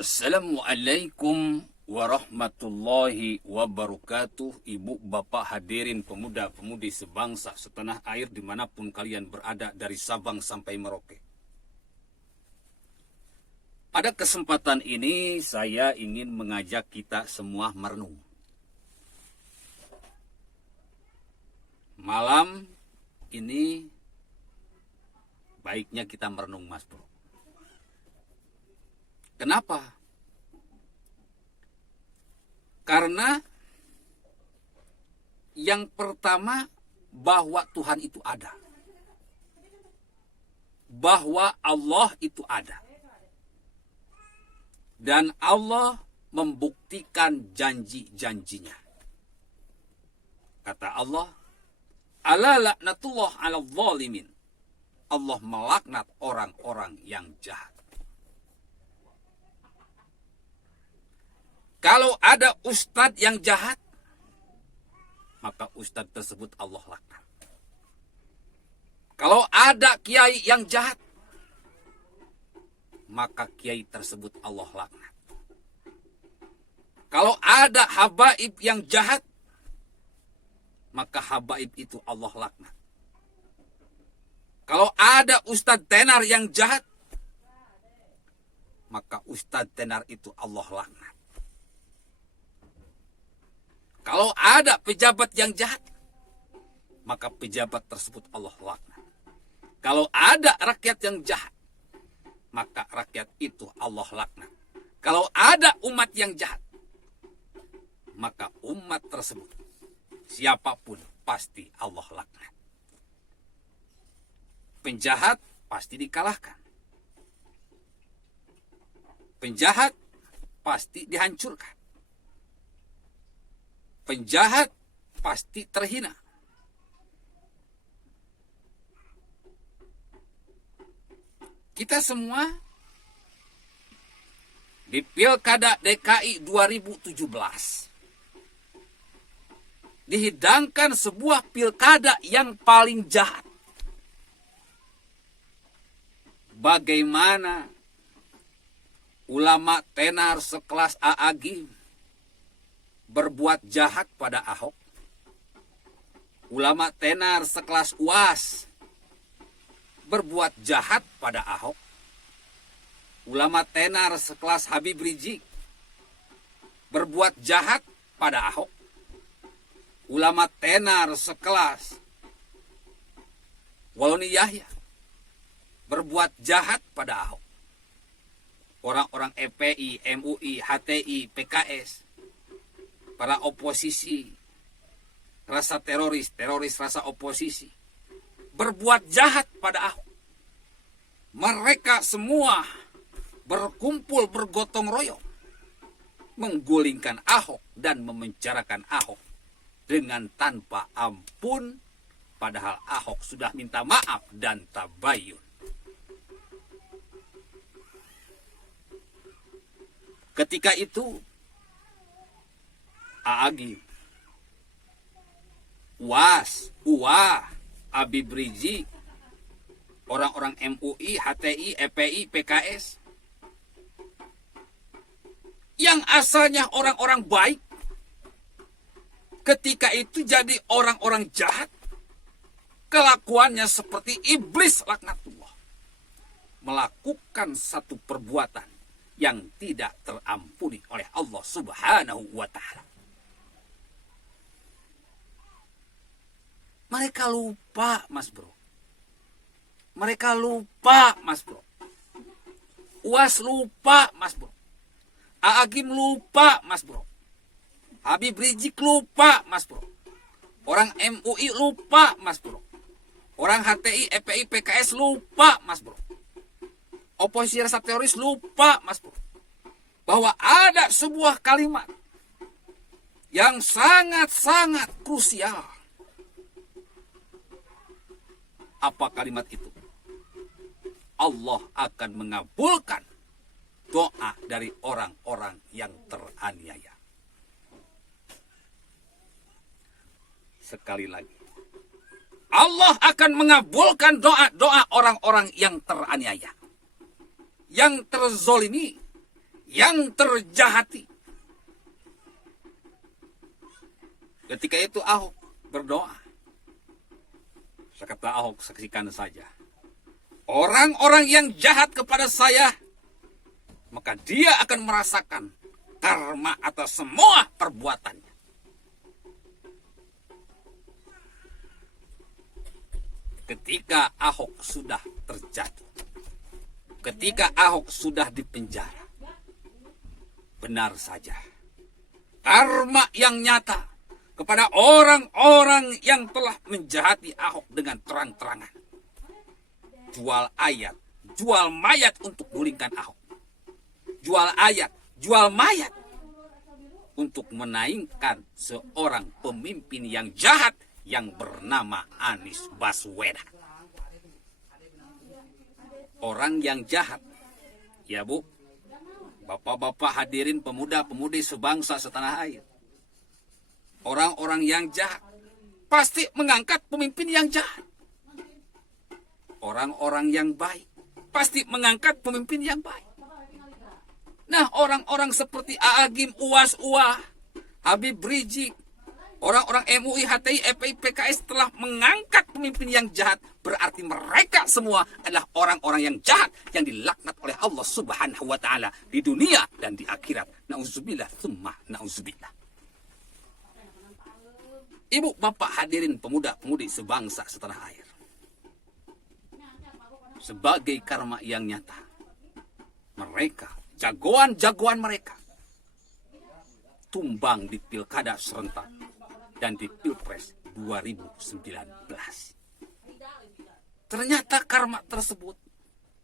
Assalamualaikum warahmatullahi wabarakatuh. Ibu, bapak, hadirin pemuda-pemudi sebangsa setanah air dimanapun kalian berada dari Sabang sampai Merauke. Pada kesempatan ini saya ingin mengajak kita semua merenung. Malam ini baiknya kita merenung, Mas Bro. Kenapa? Karena yang pertama, bahwa Tuhan itu ada. Bahwa Allah itu ada. Dan Allah membuktikan janji-janjinya. Kata Allah, ala laknatullah ala zalimin. Allah melaknat orang-orang yang jahat. Kalau ada ustadz yang jahat, maka ustadz tersebut Allah laknat. Kalau ada kiai yang jahat, maka kiai tersebut Allah laknat. Kalau ada habaib yang jahat, maka habaib itu Allah laknat. Kalau ada ustadz tenar yang jahat, maka ustadz tenar itu Allah laknat. Kalau ada pejabat yang jahat, maka pejabat tersebut Allah laknat. Kalau ada rakyat yang jahat, maka rakyat itu Allah laknat. Kalau ada umat yang jahat, maka umat tersebut, siapapun, pasti Allah laknat. Penjahat pasti dikalahkan. Penjahat pasti dihancurkan. Penjahat pasti terhina. Kita semua di Pilkada DKI 2017 dihidangkan sebuah pilkada yang paling jahat. Bagaimana ulama tenar sekelas A'agim berbuat jahat pada Ahok. Ulama tenar sekelas UAS berbuat jahat pada Ahok. Ulama tenar sekelas Habib Rizik berbuat jahat pada Ahok. Ulama tenar sekelas Waloni Yahya berbuat jahat pada Ahok. Orang-orang FPI, MUI, HTI, PKS, para oposisi, rasa teroris rasa oposisi, berbuat jahat pada Ahok. Mereka semua berkumpul bergotong royong, menggulingkan Ahok dan memenjarakan Ahok dengan tanpa ampun, padahal Ahok sudah minta maaf dan tabayun. Ketika itu, A'agim, UAS, UA, Habib Rizik, orang-orang MUI, HTI, EPI, PKS, yang asalnya orang-orang baik, ketika itu jadi orang-orang jahat, kelakuannya seperti iblis laknatullah, melakukan satu perbuatan yang tidak terampuni oleh Allah Subhanahu wa Ta'ala. Mereka lupa, Mas Bro. Mereka lupa, Mas Bro. UAS lupa, Mas Bro. A'agim lupa, Mas Bro. Habib Rizik lupa, Mas Bro. Orang MUI lupa, Mas Bro. Orang HTI, EPI, PKS lupa, Mas Bro. Oposisi rasa teroris lupa, Mas Bro. Bahwa ada sebuah kalimat yang sangat-sangat krusial. Apa kalimat itu? Allah akan mengabulkan doa dari orang-orang yang teraniaya. Sekali lagi, Allah akan mengabulkan doa-doa orang-orang yang teraniaya, yang terzolimi, yang terjahati. Ketika itu Ahok berdoa. Kata Ahok, saksikan saja. Orang-orang yang jahat kepada saya, maka dia akan merasakan karma atas semua perbuatannya. Ketika Ahok sudah terjatuh, ketika Ahok sudah dipenjara, benar saja, karma yang nyata kepada orang-orang yang telah menjahati Ahok dengan terang-terangan. Jual ayat, jual mayat untuk gulingkan Ahok. Jual ayat, jual mayat untuk menaikkan seorang pemimpin yang jahat yang bernama Anies Baswedan. Orang yang jahat, ya Bu, bapak-bapak hadirin pemuda-pemudi sebangsa setanah air. Orang-orang yang jahat pasti mengangkat pemimpin yang jahat. Orang-orang yang baik pasti mengangkat pemimpin yang baik. Nah, orang-orang seperti A'agim, Uwas, Uwah, Habib Rizik, orang-orang MUI, HTI, FPI, PKS telah mengangkat pemimpin yang jahat. Berarti mereka semua adalah orang-orang yang jahat yang dilaknat oleh Allah Subhanahu wa Ta'ala di dunia dan di akhirat. Na'udzubillah, tsumma na'udzubillah. Ibu, bapak, hadirin pemuda-pemudi sebangsa setanah air. Sebagai karma yang nyata, mereka, jagoan-jagoan mereka, tumbang di pilkada serentak dan di pilpres 2019. Ternyata karma tersebut,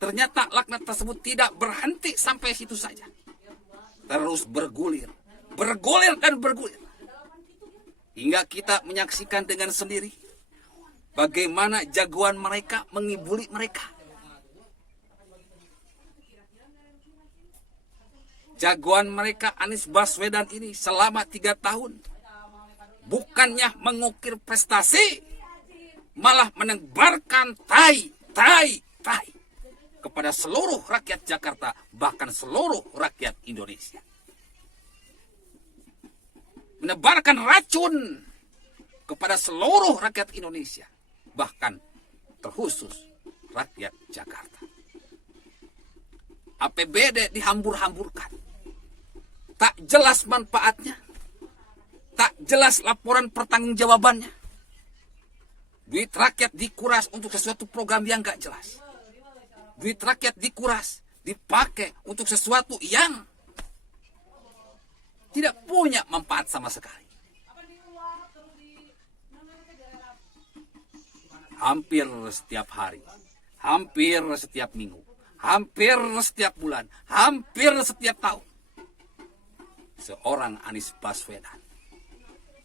ternyata laknat tersebut tidak berhenti sampai situ saja. Terus bergulir, bergulir dan bergulir. Hingga kita menyaksikan dengan sendiri bagaimana jagoan mereka mengibuli mereka. Jagoan mereka Anies Baswedan ini selama 3 tahun bukannya mengukir prestasi, malah menebarkan tai kepada seluruh rakyat Jakarta, bahkan seluruh rakyat Indonesia. Menebarkan racun kepada seluruh rakyat Indonesia, bahkan terkhusus rakyat Jakarta. APBD dihambur-hamburkan, tak jelas manfaatnya, tak jelas laporan pertanggungjawabannya. Duit rakyat dikuras untuk sesuatu program yang gak jelas. Duit rakyat dikuras, dipakai untuk sesuatu yang tidak punya manfaat sama sekali. Hampir setiap hari, hampir setiap minggu, hampir setiap bulan, hampir setiap tahun, seorang Anies Baswedan,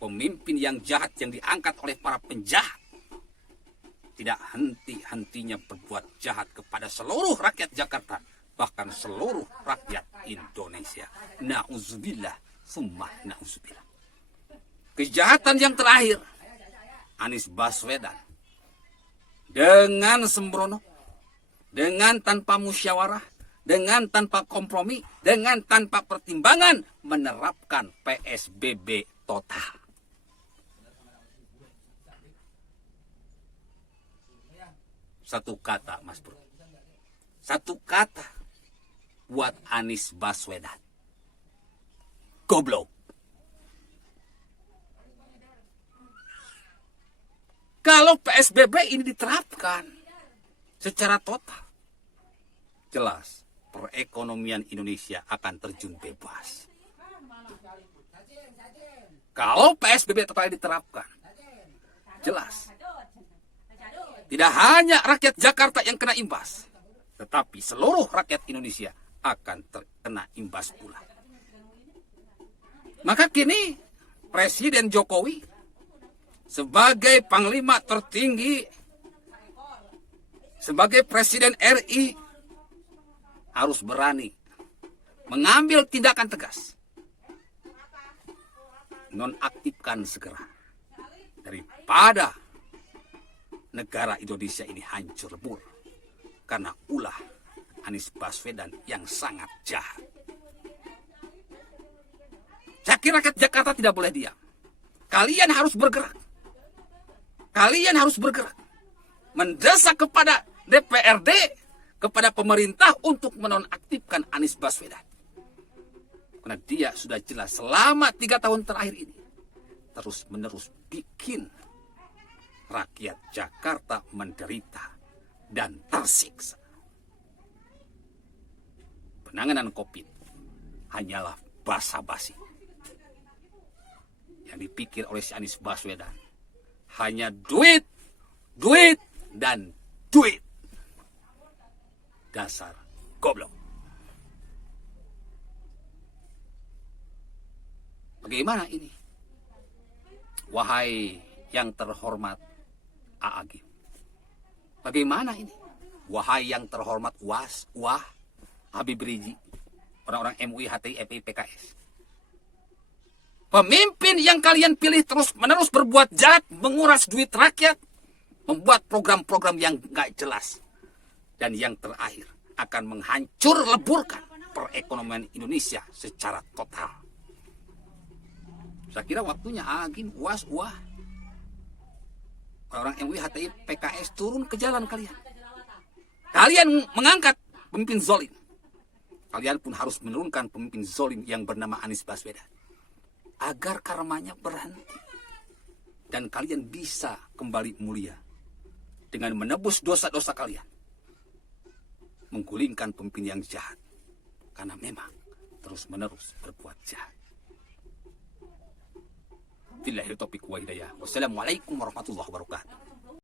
pemimpin yang jahat yang diangkat oleh para penjahat, tidak henti-hentinya berbuat jahat kepada seluruh rakyat Jakarta, bahkan seluruh rakyat Indonesia. Na'udzubillah, summa na'udzubillah. Kejahatan yang terakhir, Anies Baswedan dengan sembrono, dengan tanpa musyawarah, dengan tanpa kompromi, dengan tanpa pertimbangan menerapkan PSBB total. Satu kata, Mas Bro. Satu kata buat Anies Baswedan. Goblok. Kalau PSBB ini diterapkan secara total, jelas perekonomian Indonesia akan terjun bebas. Kalau PSBB total diterapkan, jelas tidak hanya rakyat Jakarta yang kena imbas, tetapi seluruh rakyat Indonesia akan terkena imbas pula. Maka kini Presiden Jokowi sebagai panglima tertinggi, sebagai Presiden RI, harus berani mengambil tindakan tegas. Nonaktifkan segera, daripada negara Indonesia ini hancur lebur karena ulah Anies Baswedan yang sangat jahat. Saya kira rakyat Jakarta tidak boleh diam. Kalian harus bergerak. Kalian harus bergerak. Mendesak kepada DPRD, kepada pemerintah untuk menonaktifkan Anies Baswedan. Karena dia sudah jelas selama 3 tahun terakhir ini terus-menerus bikin rakyat Jakarta menderita dan tersiksa. Penanganan COVID hanyalah basa-basi. Yang dipikir oleh si Anies Baswedan hanya duit, duit, dan duit. Dasar goblok. Bagaimana ini? Wahai yang terhormat A'agim. Bagaimana ini? Wahai yang terhormat UAS, UAH, Habib Rizik, orang-orang MUI, HTI, FPI, PKS. Pemimpin yang kalian pilih terus-menerus berbuat jahat, menguras duit rakyat, membuat program-program yang gak jelas. Dan yang terakhir, akan menghancur leburkan perekonomian Indonesia secara total. Saya kira waktunya Agim, UAS, UAH, orang MUI, HTI, PKS turun ke jalan kalian. Kalian mengangkat pemimpin zolim. Kalian pun harus menurunkan pemimpin zolim yang bernama Anies Baswedan. Agar karmanya berhenti. Dan kalian bisa kembali mulia. Dengan menebus dosa-dosa kalian. Menggulingkan pemimpin yang jahat. Karena memang terus-menerus berbuat jahat. Billahi taufiq wa hidayah. Wassalamualaikum warahmatullahi wabarakatuh.